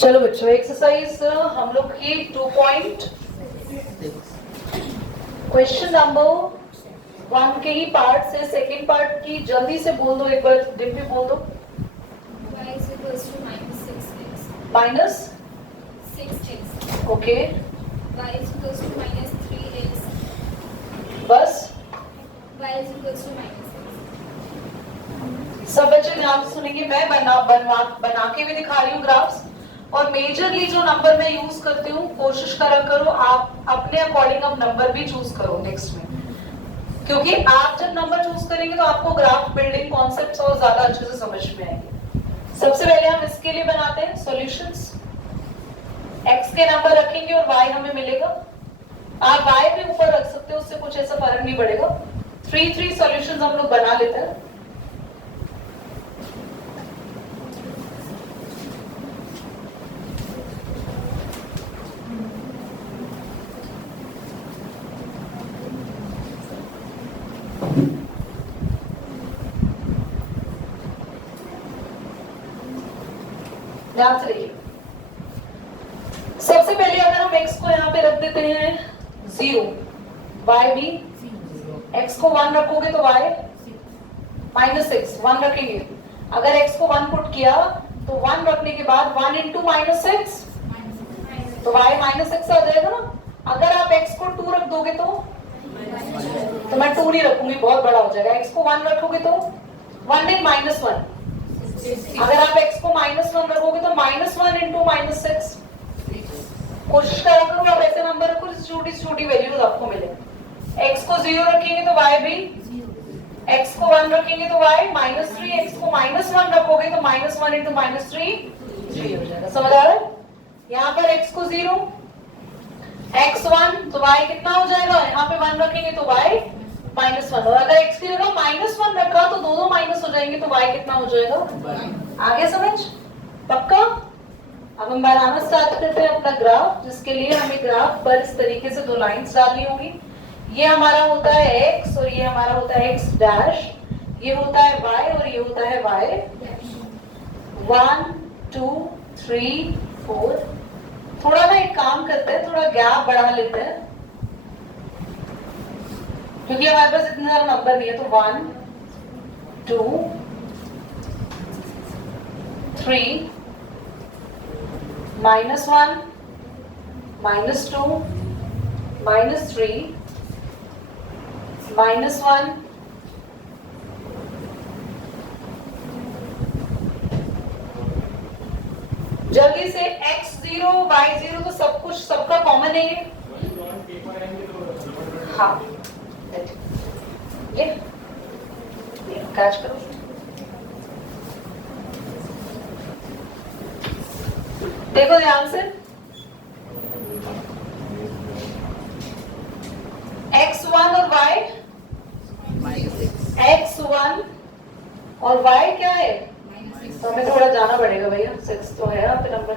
चलो बच्चों, एक्सरसाइज हम लोग की 2 क्वेश्चन नंबर 1 के ही पार्ट से सेकंड पार्ट की जल्दी से बोल दो, एक बार डिम्पी बोल दो। y is equals to minus 6x. Minus 6x. Okay, y is equals to minus 3x. बस y is equals to minus 6. सब बच्चे ध्यान से सुनेंगे। मैं बना के भी दिखा रही हूँ ग्राफ्स, और मेजरली जो नंबर मैं यूज करती हूँ कोशिश करा करो आप अपने अकॉर्डिंग अब नंबर भी चूज करो नेक्स्ट में, क्योंकि आप जब नंबर चूज करेंगे तो आपको ग्राफ बिल्डिंग कॉन्सेप्ट्स और ज्यादा अच्छे से समझ में आएंगे। सबसे पहले हम इसके लिए बनाते हैं सॉल्यूशंस। x के नंबर रखेंगे और y हमें मिलेगा। आप y भी ऊपर रख सकते हो, उससे कुछ ऐसा फर्क नहीं पड़ेगा। 3 सॉल्यूशंस हम लोग बना लेते हैं। ध्यान से देखिए। सबसे पहले अगर हम x को यहाँ पे रख देते हैं 0, y भी, x को 1 रखोगे तो y -6, 1 रखेंगे। अगर x को 1 पुट किया तो 1 रखने के बाद 1 इंटू -6 तो y -6 आ जाएगा ना। अगर आप x को 2 रख दोगे तो मैं 2 नहीं रखूंगी, बहुत बड़ा हो जाएगा। x को 1 रखोगे तो 1 इन -1। अगर आप x को -1 रखोगे तो -1 इंटू -6। कोशिश करा करो आप ऐसे नंबर रखो छोटी वैल्यूज आपको मिले। x को 0 रखेंगे तो y भी, x को 1 रखेंगे तो y -3, x को -1 रखोगे तो -1 इंटू -3 3 हो जाएगा। समझ आ रहा है? यहाँ पर x को 0, x1 तो y कितना हो जाएगा? यहाँ पे 1 रखेंगे तो y -1, और अगर x की जगह -1 रखा तो दोनों माइनस हो जाएंगे तो y कितना हो जाएगा? आगे समझ? पक्का? अब हम बनाना स्टार्ट करते हैं अपना ग्राफ, जिसके लिए हमें ग्राफ पर इस तरीके से 2 लाइंस डालनी होगी। ये हमारा होता है x और ये हमारा होता है x डैश, ये होता है y और ये होता है y। 1 2 3 4। थोड़ा ना एक काम करते हैं, थोड़ा गैप बढ़ा लेते हैं, क्योंकि हमारे पास इतने सारे नंबर नहीं है। तो 1 2 3 -1 -2 -3 -1 जल्दी से x0 y0 तो सब कुछ सबका कॉमन है ये। हाँ ये कैच करो। देखो ध्यान से, x1 और y, x1 और y क्या है? तो हमें थोड़ा जाना पड़ेगा भैया, 6 तो है यहाँ पे नंबर।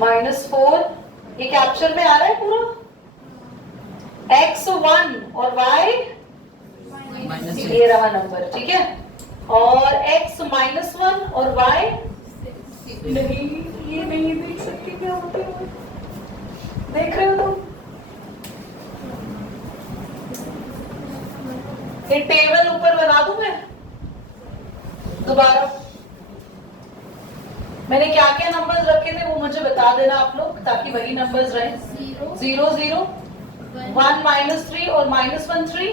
-4, ये कैप्चर में आ रहा है पूरा। x1 और y, ये रहा नंबर, ठीक है। और x -1 और y नहीं, ये नहीं देख सकते क्या होते हैं, देख रहे हो तुम? ये टेबल ऊपर बना दूं मैं दोबारा? मैंने क्या क्या नंबर्स रखे थे वो मुझे बता देना आप लोग, ताकि वही नंबर्स रहे। 0 0 1 -3 और -1 3।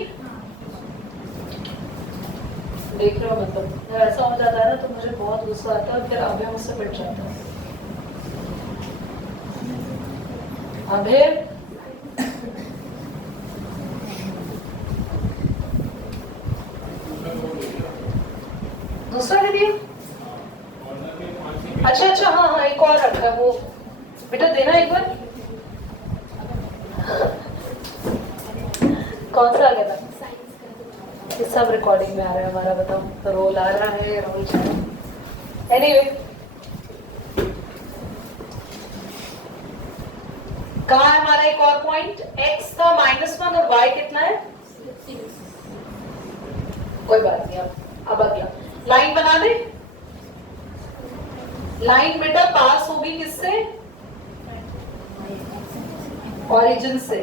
देख रहे हो? मतलब ऐसा हो जाता है ना तो मुझे बहुत गुस्सा आता है, फिर आगे मुझसे पिट जाता है। अबे दूसरा दे दिया? अच्छा हाँ, एक और रखा है, वो बेटा देना एक बार। कौन सा आ गया था? ये सब रिकॉर्डिंग में आ रहा है हमारा, बताओ तो रोल आ रहा है, रोल जा रहा है। एनीवे, कहाँ है हमारा एक और पॉइंट? x था -1 और y कितना है? कोई बात नहीं। अब अगला लाइन बना दे। लाइन बेटा पास होगी किससे? ओरिजिन से।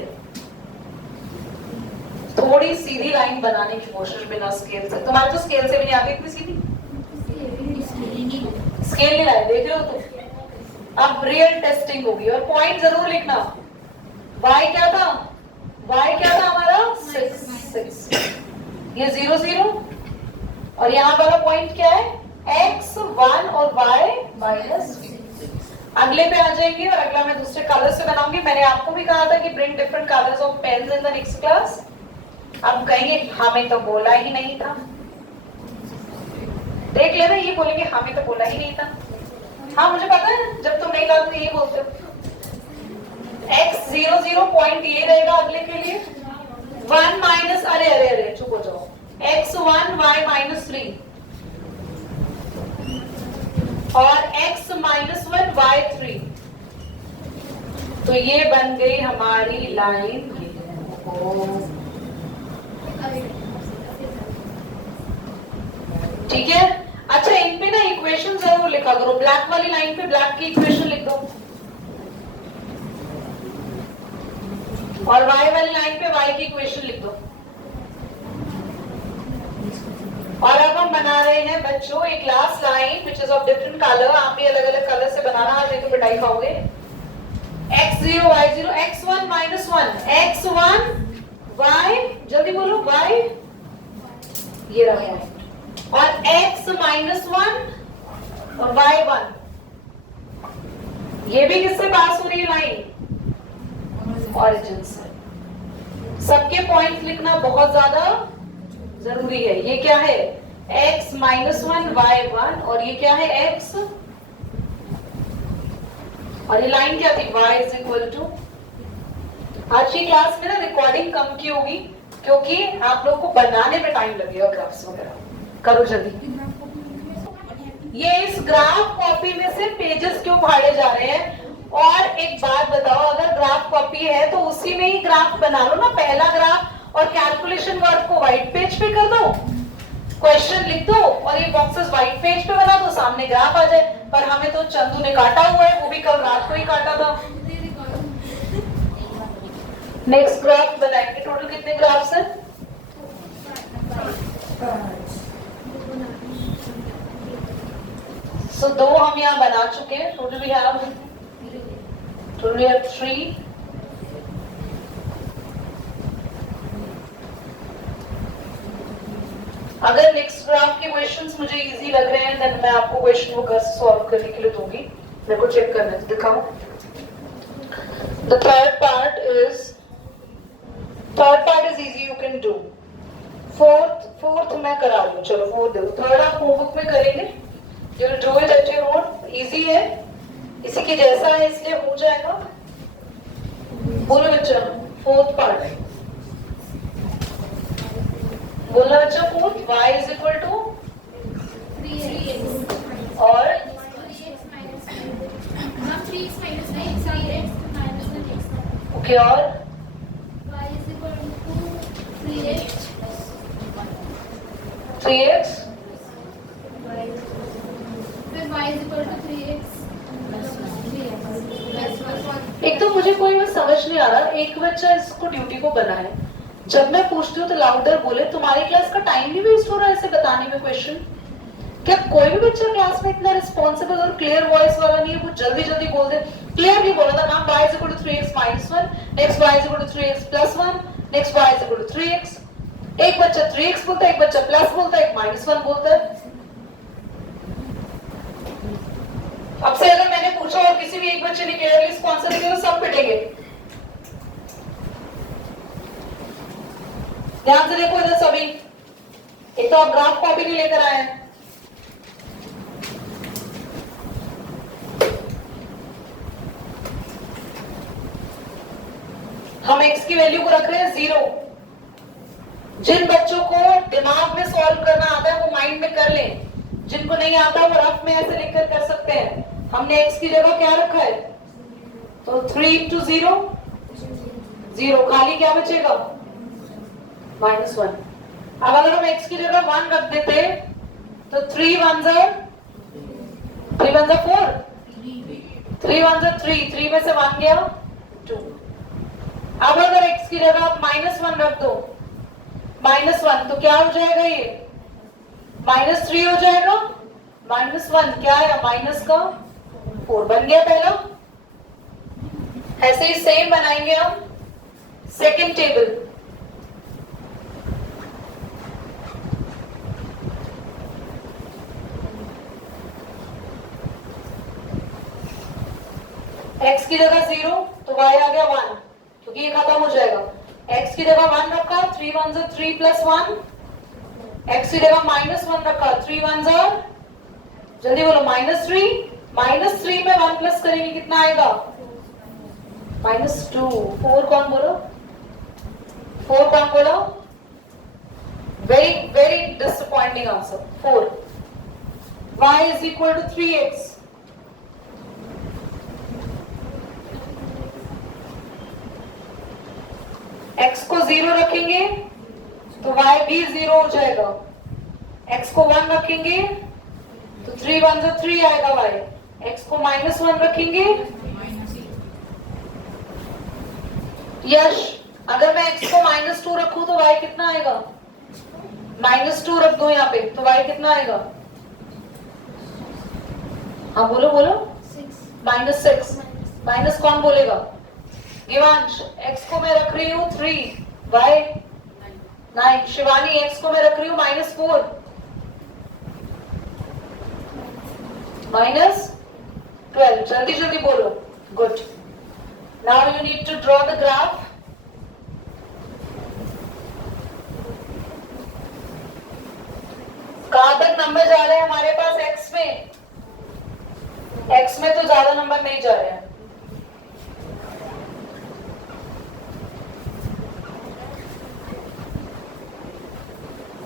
थोड़ी सीधी लाइन बनाने की कोशिश बिना स्केल से। तुम्हारे तो स्केल से भी नहीं आती इतनी सीधी। स्केल नहीं लाए, देख रहे हो तुम। अब रियल टेस्टिंग होगी और पॉइंट जरूर लिखना। y क्या था? y क्या था हमारा? 6 ये 0 0 और यहाँ वाला पॉइंट क्या है? x 1 और y -3। अगले पे आ जाएंगे और अगला मैं दूसरे कलर से बनाऊंगी। मैंने आपको भी कहा था कि bring different colours of pens in the next class. अब कहेंगे हमें तो बोला ही नहीं था। देख लेना, ये बोलेंगे हमें तो बोला ही नहीं था। हाँ मुझे पता है, जब तुम नहीं लाते तो ये बोलते हो। x 0 0 पॉइंट ये रहेगा अगले के लिए 1 माइनस, अरे अरे अरे चुप हो जाओ, x 1 y -3 और x -1 y 3। तो ये बन गई हमारी लाइन। ठीक है। अच्छा इन पे ना इक्वेशन जरूर लिखा करो। ब्लैक वाली लाइन पे ब्लैक की इक्वेशन लिख दो और y वाली लाइन पे y की इक्वेशन लिख दो। और अब हम बना रहे हैं बच्चों एक last line which is of different colour. आप भी अलग अलग कलर से बनाना, आज नहीं तो पिटाई खाओगे। x 0 y 0 x 1 -1 x 1 y, जल्दी बोलो y, ये रहा है, और x -1 और y 1। ये भी किससे पास हो रही है लाइन? ओरिजिन से। सबके पॉइंट्स लिखना बहुत ज्यादा जरूरी है। ये क्या है? x -1 y 1 और ये क्या है? x, और ये लाइन क्या थी? y = आज की क्लास में ना रिकॉर्डिंग कम की होगी क्योंकि आप लोग को बनाने में टाइम लगेगा ग्राफ्स वगैरह। करो जल्दी। ये इस ग्राफ कॉपी में से पेजेस क्यों फाड़े जा रहे हैं? और एक बात बताओ, अगर ग्राफ कॉपी है तो उसी में ही ग्राफ बना लो ना, पहला ग्राफ, और कैलकुलेशन वर्क को व्हाइट पेज पे कर दो, क्वेश्चन लिख दो और ये बॉक्सेस व्हाइट पेज पे बना दो, सामने ग्राफ आ जाए। पर हमें तो चंदू ने काटा हुआ है, वो भी कल रात को ही काटा था। नेक्स्ट ग्राफ बनाएंगे। टोटल कितने ग्राफ्स हैं? सो 2 हम यहाँ बना चुके हैं। Total we have 3। अगर नेक्स्ट ग्राफ के क्वेश्चंस मुझे इजी लग रहे हैं देन मैं आपको क्वेश्चन को घर से सॉल्व करने के लिए दूंगी। मेरे को चेक करना है, दिखाओ। The third part is easy, you can do. Fourth मैं करा लूँ, चलो 4 दो। थर्ड आप होमवर्क में करेंगे, you will do it at your own. easy है, इसी के जैसा है इसलिए हो जाएगा। बोलो बच्चा, 4th पार्ट बोलना बच्चा। 4th y = 3x और 3x -9 ओके और y = 3x 3x फिर y = 3x। एक तो मुझे कोई बस समझ नहीं आ रहा, एक बच्चा इसको ड्यूटी को बनाए, जब मैं पूछती हूँ तो लाउडर बोले। तुम्हारी क्लास का टाइम नहीं वेस्ट हो रहा है ऐसे बताने में क्वेश्चन? क्या कोई भी बच्चा क्लास में इतना रिस्पॉन्सिबल और क्लियर वॉइस वाला नहीं है? वो जल्दी जल्दी बोल दे। क्लियरली बोला था ना, y = 3x -1, next y = 3x +1, next y = 3x। एक बच्चा 3x बोलता है, एक बच्चा प्लस बोलता है, एक -1 बोलता है। अब से अगर मैंने पूछा और किसी भी एक बच्चे ने क्लियरली रिस्पॉन्स नहीं दिया तो सब पिटेंगे। ध्यान से देखो इधर सभी। एक तो आप ग्राफ कॉपी नहीं लेकर आए हैं। हम x की वैल्यू को रख रहे हैं 0। जिन बच्चों को दिमाग में सॉल्व करना आता है वो माइंड में कर लें, जिनको नहीं आता वो रफ में ऐसे लिखकर कर सकते हैं। हमने x की जगह क्या रखा है? तो 3 × 0 0, खाली क्या बचेगा? -1। अब अगर हम x की जगह 1 रख देते तो 3 1 = 3 वन 4, 3 वन 3, 3 में से 1 गया 2। अब अगर x की जगह आप -1 रख दो, -1 तो क्या हो जाएगा, ये -3 हो जाएगा। -1 क्या है, माइनस का 4 बन गया पहला। ऐसे ही सेम बनाएंगे हम सेकंड टेबल। x की जगह 0 तो y आ गया 1, क्योंकि ये खत्म हो जाएगा। x की जगह 1 रखा, 3 वन 3 प्लस 1। x की जगह -1 रखा, 3 वन जल्दी बोलो -3। -3 में 1 प्लस करेंगे कितना आएगा, -2। 4 कौन बोलो, 4 कौन बोलो, very very disappointing answer 4। y is equal to 3x। x को 0 रखेंगे तो y भी 0 हो जाएगा। x को 1 रखेंगे तो 3 वन 3 आएगा y। x को -1 रखेंगे, यश अगर मैं x को -2 रखूं तो y कितना आएगा, -2 रख दो यहाँ पे तो y कितना आएगा, हाँ बोलो बोलो, -6। माइनस कौन बोलेगा, गिवांश। x को मैं रख रही हूँ 3, y 9। शिवानी x को मैं रख रही हूँ -4, -12। जल्दी जल्दी बोलो, good. Now you need to draw the graph. कहां तक नंबर जा रहे हैं हमारे पास x में, x में तो ज्यादा नंबर नहीं जा रहे हैं।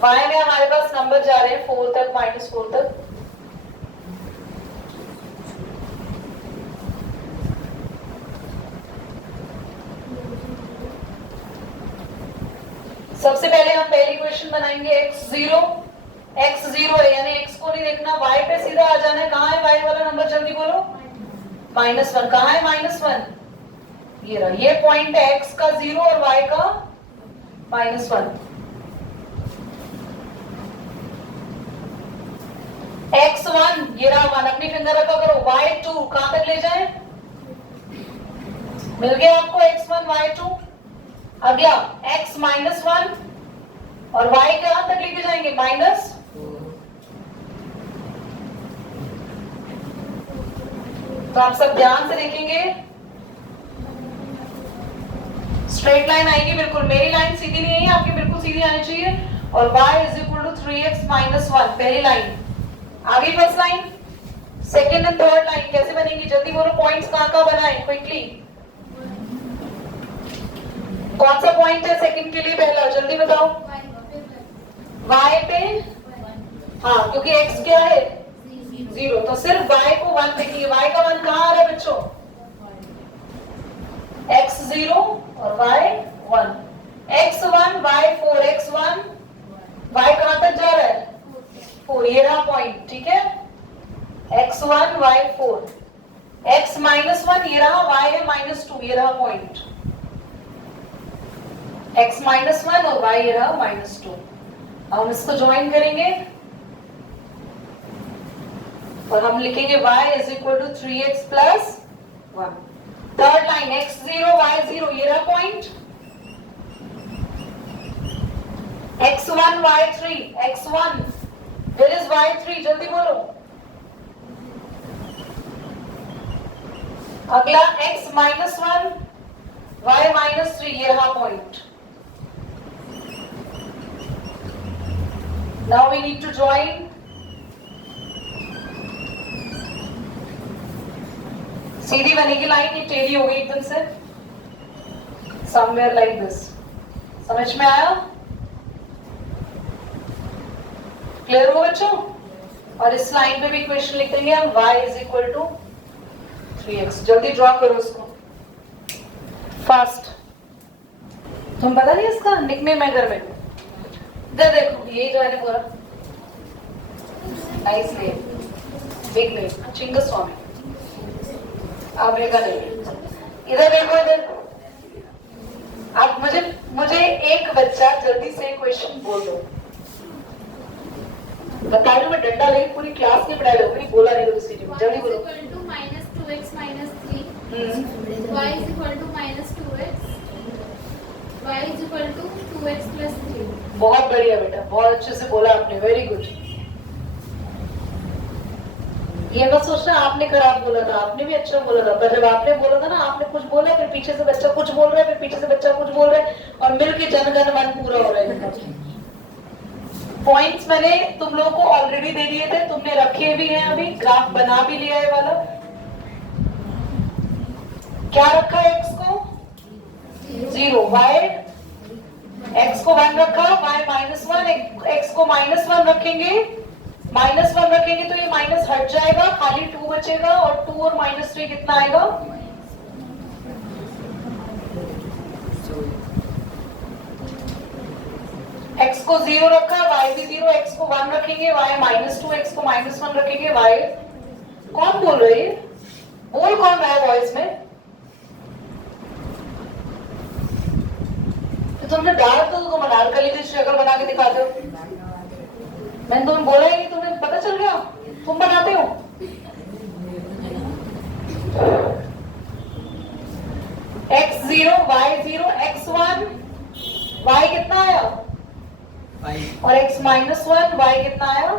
y में हमारे पास नंबर जा रहे हैं 4 तक, -4 तक। सबसे पहले हम पहली क्वेश्चन बनाएंगे x 0 है, यानी x को नहीं देखना, y पे सीधा आ जाना है। कहाँ है y वाला नंबर, जल्दी बोलो, -1। कहाँ है -1, ये रहा, ये पॉइंट है x का 0 और y का -1। x1 ये रहा 1, अपनी फिंगर रखा करो। y2 कहां तक ले जाए, मिल गया आपको x1 y2। अगला x -1 और y कहां तक लेके जाएंगे, माइनस। तो आप सब ध्यान से देखेंगे, स्ट्रेट लाइन आएगी बिल्कुल, मेरी लाइन सीधी नहीं है, आपकी बिल्कुल सीधी आनी चाहिए। और y is equal to 3x -1, पहली लाइन। आगे first line, second and third line कैसे बनेगी, जल्दी बोलो, पॉइंट्स कहां कहां बनाए क्विकली। कौन सा पॉइंट है सेकंड के लिए पहला, जल्दी बताओ, y पे, हाँ क्योंकि x क्या है 0, तो सिर्फ y को 1 देखेंगे। y का 1 कहां आ रहा है बच्चों, x 0 और y 1, x1 y 4, x1 y कहां तक जा रहा है 4, ये रहा पॉइंट, ठीक है। x1 y 4, x -1 ये रहा, y है -2, ये रहा पॉइंट, x -1 और y ये रहा -2। हम इसको ज्वाइन करेंगे और हम लिखेंगे y is equal to 3x plus 1। Third line x 0 y 0, ये रहा point, x1 y 3, x1 where is y3, जल्दी बोलो। अगला x -1 y -3, ये रहा point. Now we need to join सीधी बनेगी लाइन, ये टेढ़ी हो गई एकदम से, somewhere like this। समझ में आया, क्लियर हो बच्चों। और इस लाइन पे भी इक्वेशन लिख देंगे हम, y is equal to 3x। जल्दी ड्रॉ करो इसको फास्ट, तुम पता नहीं इसका निकनेम है घर में, इधर देखो, ये जो है ना पूरा नाइस नेम, बिग नेम चिंगस्वामी, आपने कहा नहीं। इधर देखो, इधर आप मुझे एक बच्चा जल्दी से क्वेश्चन बोल दो। बता रही हूँ मैं, डंडा लेके पूरी क्लास की पढ़ाई होगी, बोला नहीं तो किसी ने, जल्दी बोलो। y is equal to minus 2x minus 3, y is equal to minus 2x, y is equal to 2x plus 3. बहुत बढ़िया बेटा, बहुत अच्छे से बोला आपने, वेरी गुड। ये मत सोचना आपने खराब बोला था, आपने भी अच्छा बोला था, पर जब आपने बोला था ना, आपने कुछ बोला, फिर पीछे से बच्चा कुछ बोल रहा है, फिर पीछे से बच्चा कुछ बोल रहा है, और मिलके जनगण मन पूरा हो रहा है। पॉइंट्स मैंने तुम लोगों को ऑलरेडी दे दिए थे, तुमने रखे भी हैं, अभी ग्राफ बना भी लिया है वाला। क्या रखा है x को 0, y x को 1 रखा, y -1, x को -1 रखेंगे, -1 रखेंगे तो ये माइनस हट जाएगा, खाली 2 बचेगा, और 2 और -3 कितना आएगा? x को 0 रखा, y भी 0, x को 1 रखेंगे, y -2, x को -1 रखेंगे, y कौन बोल रही है? बोल कौन रहा है वॉइस में? तो तुमने डाल तो तुम अनारकली की शक्ल बना के दिखाते हो। मैंने तुम्हें बोला ही नहीं, तुम्हें पता चल गया, तुम बनाते हो। x0, y0, x1, y कितना आया? और x -1, y कितना आया?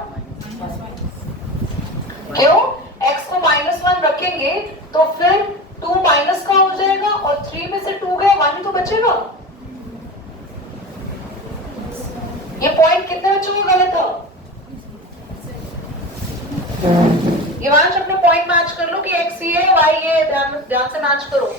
क्यों? x को -1 रखेंगे तो फिर 2 माइनस का हो जाएगा, और 3 में से 2 गया, 1 ही तो बचेगा। ये पॉइंट कितने बच्चों को गलत था? ये वांश अपने पॉइंट मैच कर लो कि x ये है, y ये है, ध्यान से मैच करो।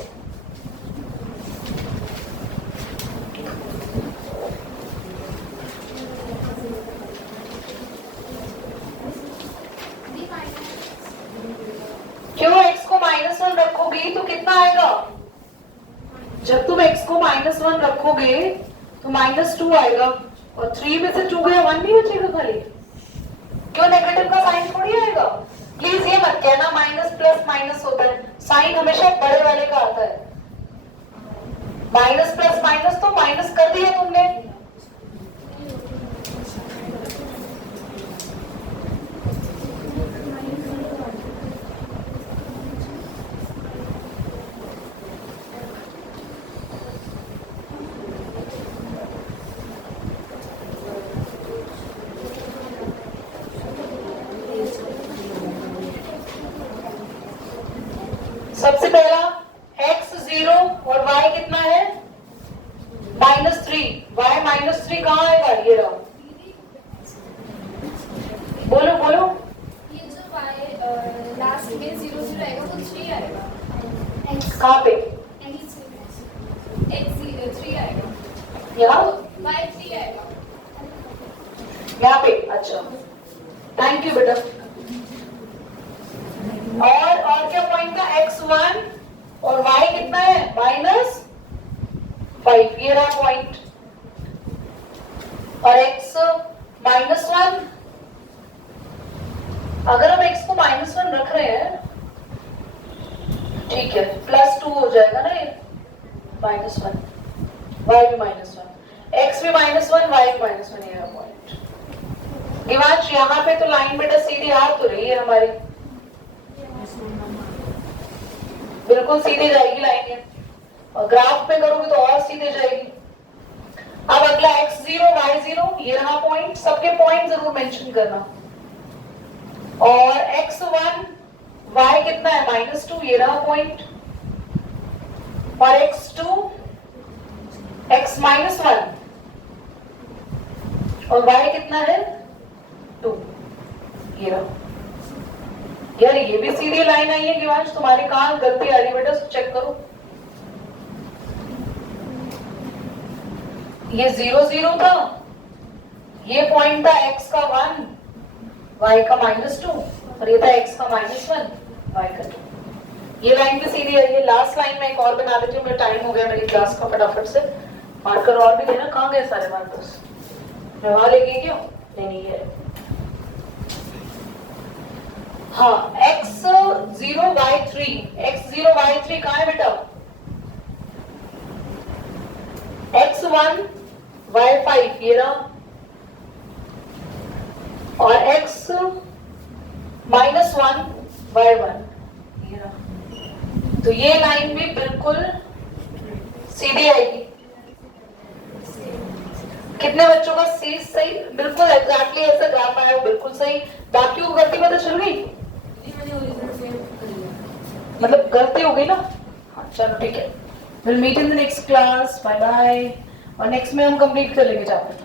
क्यों x को -1 रखोगी तो कितना आएगा? जब तुम x को -1 रखोगे तो -2 आएगा, और 3 में से 2 गया, 1 नहीं बचेगा खाली। क्यों? नेगेटिव का साइन थोड़ी आएगा। प्लीज ये मत कहना माइनस प्लस माइनस होता है, साइन हमेशा बड़े वाले का आता है। माइनस प्लस माइनस तो माइनस कर दिया तुमने। सबसे पहला x 0 और y कितना है? -3, y -3 कहाँ आएगा? ये रहा, बोलो बोलो। ये जो y लास्ट में 0 0 आएगा वो 3 आएगा। कहाँ पे? x 3 आएगा, यहाँ y 3 आएगा यहाँ पे। अच्छा, थैंक यू बेटा। और क्या पॉइंट था? x1 और y कितना है? -5, ये रहा पॉइंट। और x -1, अगर हम x को -1 रख रहे हैं, ठीक है, +2 हो जाएगा ना ये, -1, y भी -1, x भी -1, y भी -1, ये रहा पॉइंट। दिवांश यहाँ पे तो लाइन बेटा सीधी आ तो रही है हमारी, बिल्कुल सीधे जाएगी लाइन ये, और ग्राफ पे करोगे तो और सीधे जाएगी। अब अगला x0 y0, ये रहा पॉइंट, सबके पॉइंट जरूर मेंशन करना। और x1 y कितना है? -2, ये रहा पॉइंट। और x2 x -1 और y कितना है? 2, ये रहा। यार ये भी सीधी लाइन आई है दिवांश, तुम्हारी कहाँ गलती आ रही है बेटा, चेक करो। ये 0 0 था, ये पॉइंट था x का 1, y का -2, और ये था x का -1, y का 2। ये लाइन भी सीधी है। ये लास्ट लाइन में एक और बना देती हूँ, मेरा टाइम हो गया मेरी क्लास का, फटाफट से मार्कर और भी देना। कहाँ गए सारे मार्कर्स? मैं वहां लेके क्यों नहीं है। हाँ x0y3 x0y3 कहाँ है बेटा? x1 y5 ये रहा और x -1 y1 ये रहा। तो ये लाइन भी बिल्कुल सीधी आएगी। कितने बच्चों का सी सही? बिल्कुल एग्जैक्टली ऐसा ग्राफ आया, बिल्कुल सही। बाकियों को गलती पता चल गई? मतलब गलती हो गई ना? हाँ चलो ठीक है। Will meet in the next class. Bye bye. और नेक्स्ट में हम कंप्लीट कर लेंगे चैप्टर।